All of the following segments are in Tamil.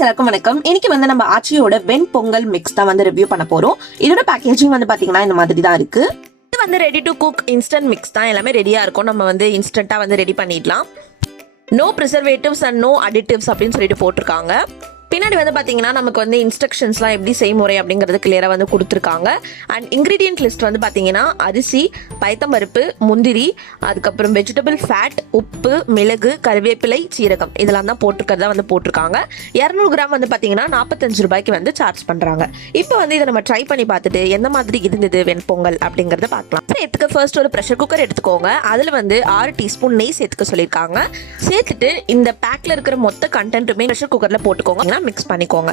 गाइस எல்லாருக்கும் வணக்கம். இன்னைக்கு வந்து நம்ம ஆச்சியோட வெண் பொங்கல் மிக்ஸ் தான் வந்து ரிவ்யூ பண்ண போறோம். இதோட பேக்கேஜிங் வந்து பாத்தீங்கன்னா இந்த மாதிரி தான் இருக்கு. இது வந்து ready to cook instant mix தான். எல்லாமே ரெடியா இருக்கும். நம்ம வந்து இன்ஸ்டன்ட்டா வந்து ரெடி பண்ணிடலாம். No preservatives and no additives அப்படின்னு சொல்லிட்டு போட்டிருக்காங்க. பின்னாடி வந்து பார்த்தீங்கன்னா நமக்கு வந்து இன்ஸ்ட்ரக்ஷன்ஸ்லாம் எப்படி செய்முறை அப்படிங்கிறது கிளியராக வந்து கொடுத்துருக்காங்க. அண்ட் இன்க்ரீடியன்ட் லிஸ்ட் வந்து பார்த்தீங்கன்னா அரிசி, பயத்தம்பருப்பு, முந்திரி, அதுக்கப்புறம் வெஜிடபிள் ஃபேட், உப்பு, மிளகு, கருவேப்பிலை, சீரகம் இதெல்லாம் தான் போட்டிருக்கிறதா வந்து போட்டிருக்காங்க. 200 கிராம் வந்து பார்த்தீங்கன்னா 45 ரூபாய்க்கு வந்து சார்ஜ் பண்ணுறாங்க. இப்போ வந்து இதை நம்ம ட்ரை பண்ணி பார்த்துட்டு எந்த மாதிரி இருந்தது வெண்பொங்கல் அப்படிங்கிறத பார்க்கலாம். எடுத்துக்க ஃபர்ஸ்ட் ஒரு ப்ரெஷர் குக்கர் எடுத்துக்கோங்க. அதில் வந்து 6 டீஸ்பூன் நெய் சேர்த்துக்க சொல்லியிருக்காங்க. சேர்த்துட்டு இந்த பேக்கில் இருக்கிற மொத்த கண்டென்ட்டுமே ப்ரெஷர் குக்கரில் போட்டுக்கோங்க. மிக்ஸ் பண்ணிக்கோங்க.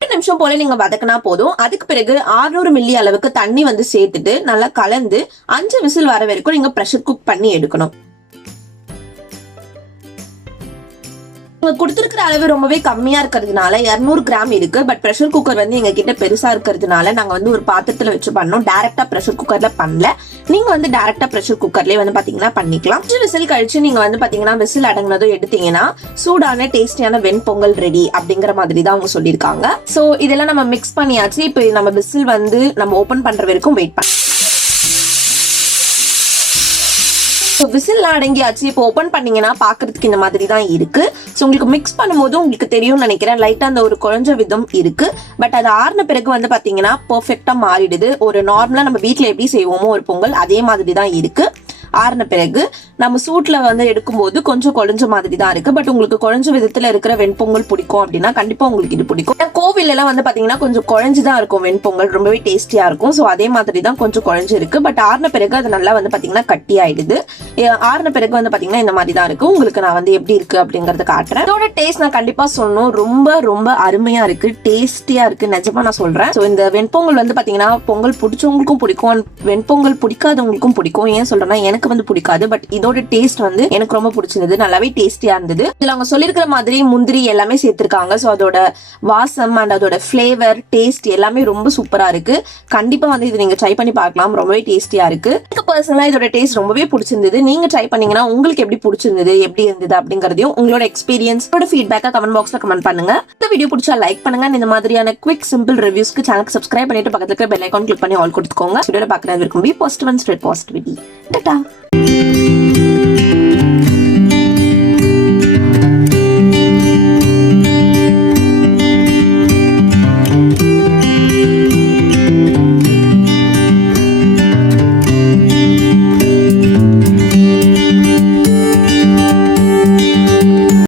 2 நிமிஷம் போல நீங்க வதக்கினா போதும். அதுக்கு பிறகு 600 மில்லி அளவுக்கு தண்ணி வந்து சேர்த்துட்டு நல்லா கலந்து 5 விசில் வர வரைக்கும் நீங்க பிரஷர் குக் பண்ணி எடுக்கணும். கொடுத்துருக்கிற அளவு ரொம்பவே கம்மியா இருக்கிறதுனால 200 கிராம் இருக்கு. பட் ப்ரெஷர் குக்கர் வந்து எங்க கிட்ட பெருசா இருக்கிறதுனால நாங்க வந்து ஒரு பாத்திரத்துல வச்சு பண்ணோம். டைரக்டா ப்ரெஷர் குக்கர்ல பண்ணல. நீங்க வந்து டைரக்டா ப்ரெஷர் குக்கர்லயே வந்து பாத்தீங்கன்னா பண்ணிக்கலாம். 5 விசில் கழிச்சு நீங்க வந்து பாத்தீங்கன்னா விசில் அடங்கினதும் எடுத்தீங்கன்னா சூடான டேஸ்டியான வெண்பொங்கல் ரெடி அப்படிங்கிற மாதிரி தான் அவங்க சொல்லியிருக்காங்க. சோ இதெல்லாம் நம்ம மிக்ஸ் பண்ணியாச்சு. இப்போ நம்ம விசில் வந்து நம்ம ஓபன் பண்ற வரைக்கும் வெயிட் பண்ணலாம். விசில் அடங்கியாச்சு. இப்போ ஓபன் பண்ணீங்கன்னா பாக்குறதுக்கு இந்த மாதிரி தான் இருக்கு. ஸோ உங்களுக்கு மிக்ஸ் பண்ணும்போது உங்களுக்கு தெரியும்னு நினைக்கிறேன். லைட்டா அந்த ஒரு குழஞ்ச விதம் இருக்கு. பட் அது ஆறின பிறகு வந்து பாத்தீங்கன்னா பெர்ஃபெக்டா மாறிடுது. ஒரு நார்மலா நம்ம வீட்டுல எப்படி செய்வோமோ ஒரு பொங்கல் அதே மாதிரி தான் இருக்கு. ஆறின பிறகு நம்ம சூட்ல வந்து எடுக்கும்போது கொஞ்சம் குழஞ்ச மாதிரி தான் இருக்கு. பட் உங்களுக்கு குழஞ்ச விதத்துல இருக்கிற வெண்பொங்கல் பிடிக்கும் அப்படின்னா கண்டிப்பா உங்களுக்கு இது பிடிக்கும். கோவில் எல்லாம் வந்து பாத்தீங்கன்னா கொஞ்சம் குழஞ்சுதான் இருக்கும் வெண்பொங்கல். ரொம்பவே டேஸ்டியா இருக்கும். ஸோ அதே மாதிரி தான் கொஞ்சம் குழஞ்சு இருக்கு. பட் ஆறின பிறகு அது நல்லா வந்து பாத்தீங்கன்னா கட்டி ஆயிடுது. ஆறின பிறகு வந்து பாத்தீங்கன்னா இந்த மாதிரி தான் இருக்கு. உங்களுக்கு நான் வந்து எப்படி இருக்கு அப்படிங்கறத காட்டுறேன். இதோட டேஸ்ட் நான் கண்டிப்பா சொல்லணும். ரொம்ப ரொம்ப அருமையா இருக்கு. டேஸ்டியா இருக்கு. நிஜமா நான் சொல்றேன். ஸோ இந்த வெண்பொங்கல் வந்து பாத்தீங்கன்னா பொங்கல் பிடிச்சவங்களுக்கும் பிடிக்கும், வெண்பொங்கல் பிடிக்காதவங்களுக்கும் பிடிக்கும். ஏன் சொல்றேன்னா எனக்கு வந்து பிடிக்காது. பட் இதோட டேஸ்ட் வந்து எனக்கு ரொம்ப பிடிச்சிருந்தது. நல்லாவே டேஸ்டியா இருந்தது. இதுல அவங்க சொல்லிருக்கிற மாதிரி முந்திரி எல்லாமே சேர்த்திருக்காங்க. சோ அதோட வாசம் அண்ட் அதோட ஃபிளேவர் டேஸ்ட் எல்லாமே ரொம்ப சூப்பரா இருக்கு. கண்டிப்பா வந்து இது நீங்க ட்ரை பண்ணி பார்க்கலாம். ரொம்பவே டேஸ்டியா இருக்கு. எனக்கு பர்சனலா இதோட டேஸ்ட் ரொம்பவே பிடிச்சிருந்தது. நீங்க ட்ரை பண்ணீங்கன்னா உங்களுக்கு எப்படி பிடிச்சிருந்தது, எப்படி இருந்தது அப்படிங்கறதையும் உங்களோட எக்ஸ்பீரியன்ஸ் ஃபீட்பேக்கா கமெண்ட் பாக்ஸ்ல கமெண்ட் பண்ணுங்க. இந்த வீடியோ பிடிச்சா லைக் பண்ணுங்க. இந்த மாதிரியான குவிக் சிம்பிள் ரிவ்யூஸ்க்கு சேனலுக்கு சப்ஸ்கிரைப் பண்ணிட்டு பக்கத்துல இருக்க பெல் ஐகான் கிளிக் பண்ணி ஆல் கொடுத்துக்கோங்க. வீடியோல பாக்குறது இருக்கும். Be positive and spread positivity. Tata.